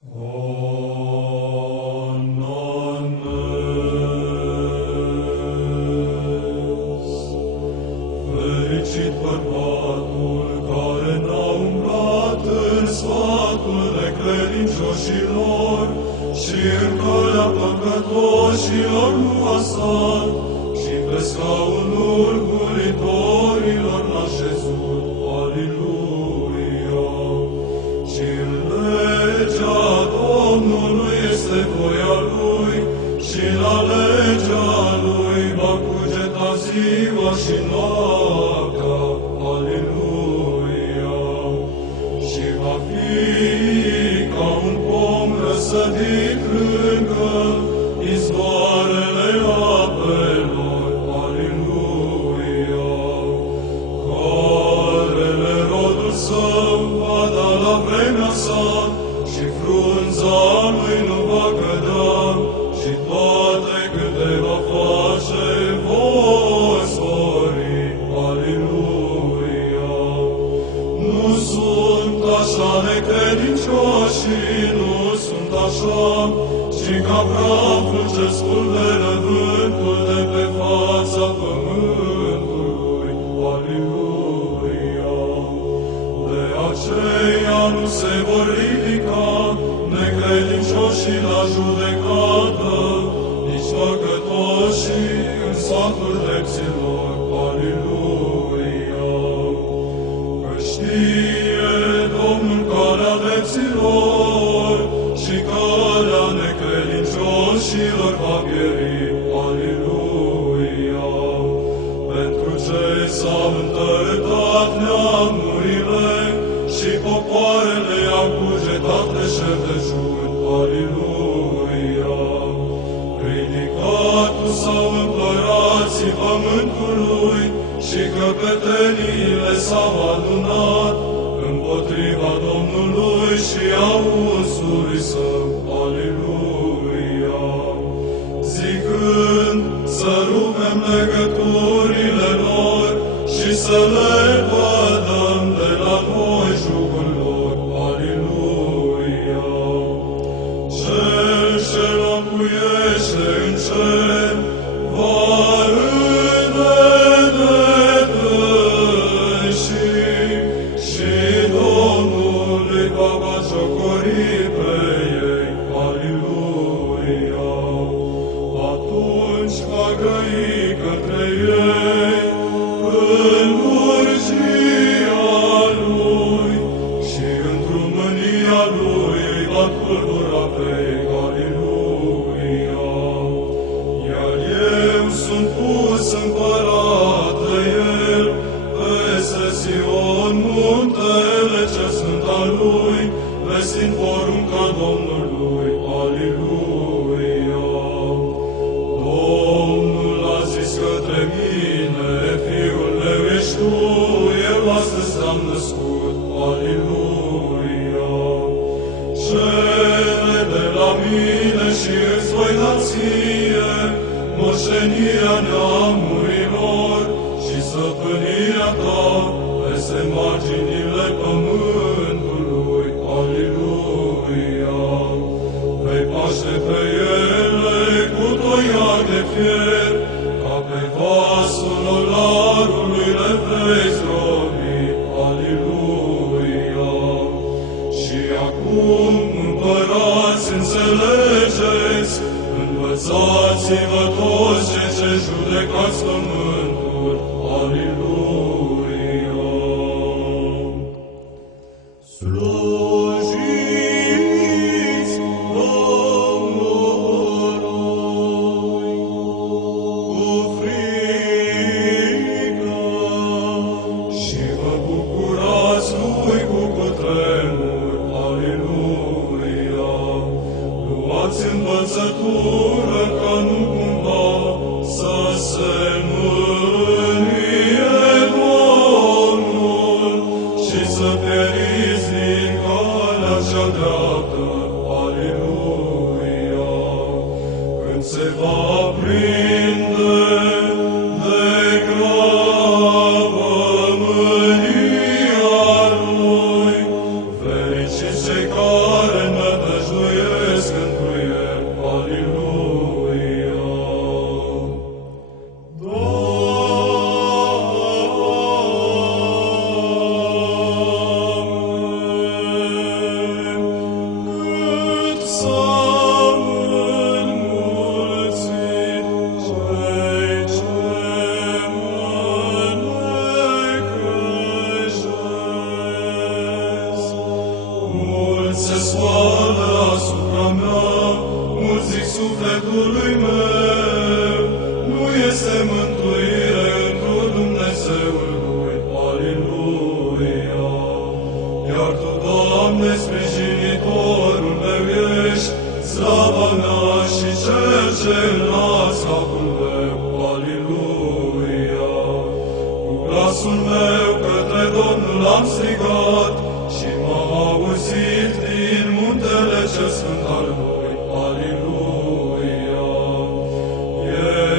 Fericit bărbatul care n-a umblat în sfatul necredincioșilor și în calea păcătoșilor nu a stat, și pe scaunul muritorilor n-a șezut. Aliluia! Și în legea Domnului este voia Lui, și la legea Lui va cugeta ziua și noaptea. Aliluia! Și va fi ca un pom răsădit lângă izvoarele apelor. Aliluia! Carele rodul său va da la vremea sa, și frunza lui nu va cădea, și toate câte va face vor spori. Aliluia! Nu sunt așa necredincioșii, nu sunt așa, ci ca praful ce spulberă vântul de pe fața pământului. Aliluia! De aceea nu se vor ridica necredincioșii la judecată, nici păcătoșii în sfatul drepților. Aliluia! Că știe Domnul calea drepților, și calea necredincioșilor va pieri. Aliluia! Pentru ce s-au întărătat neamurile, și popoarele au cugetat deșertejuni. Aliluia! Ridicat-o s-au împărații pământului, și căpeteniile s-au adunat împotriva Domnului și a unsului său. Aliluia! Zicând să rupem legăturile lor și să le vadăm de la noi jugul lor. Aliluia! Cel ce locuiește în cer va și Domnul îi va batjocori pe ei. Aliluia! Atunci va grăi către ei în urgia Lui, și într-o mânia Lui îi va tulbura pe ei. Aliluia! Iar eu sunt pus împărat de El peste Sion, muntele ce sunt al Lui, vestind porunca Domnului. Aliluia! Domnul a zis către mine, Fiul meu ești tu, eu astăzi te-am născut. Aliluia! Cere de la mine și îți voi da ție moștenirea neamurilor și stăpânirea ta peste marginile pământului. Aliluia! Vei paște pe ele cu toiac de fier, ca pe vasul olarului le vei zdrobi. Aliluia! Și acum, împărați, înțelegeți, învățați-vă toți cei ce judecați pământul. Aliluia! Slujiți Domnului cu frică și vă bucurați Lui cu cutremur. Aliluia! Luați învățătură ca nu cumva să se mânie Domnul și să pieriți din calea cea dreaptă. Aliluia! Când se va aprinde de gravă mânia Lui, fericiți cei care nădăjduiesc soară asupra mea, mult zic sufletului meu, nu este mântuire într-o Dumnezeul lui, Aliluia. Iar Tu, Doamne, sprijinitorul meu ești, slava mea și cel ce înalți capul meu, Aliluia. Cu glasul meu către Domnul am strigat și m-a auzit din muntele cel sfânt al lui, Aliluia.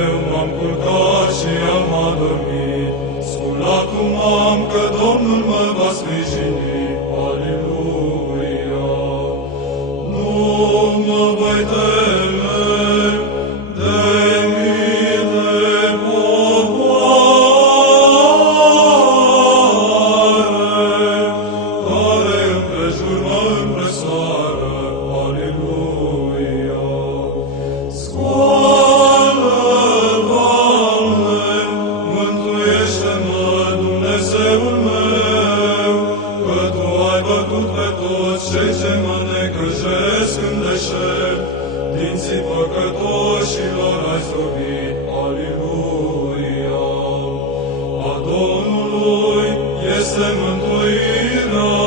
Eu m-am culcat și am adormit, sculat cum am că Domnul mă va sprijini, Aliluia. Nu mă voi teme de mii de popoare, care împrejur mă împresoară, Aliluia. Scoală, Doamne, mântuiește-mă, Dumnezeul meu, că Tu ai bătut pe toți cei ce mă necăjesc în deșert, dinții păcătoșilor ai zdrobit, Aliluia. A Domnului este mântuirea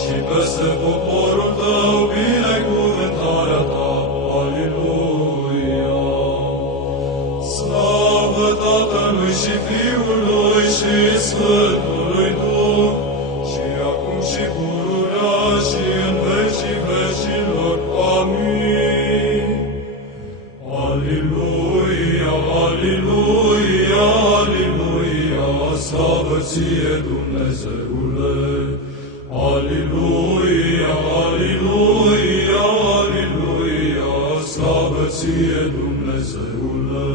și peste poporul Tău binecuvântarea Ta, Aliluia. Slavă Tatălui și Fiului și Sfântului Duh, și acum și pururea și în vecii vecilor. Amin. Aliluia, Aliluia, Aliluia, slavă Ție, Dumnezeule. Aliluia, Aliluia, Aliluia, slavă Ție, Dumnezeule.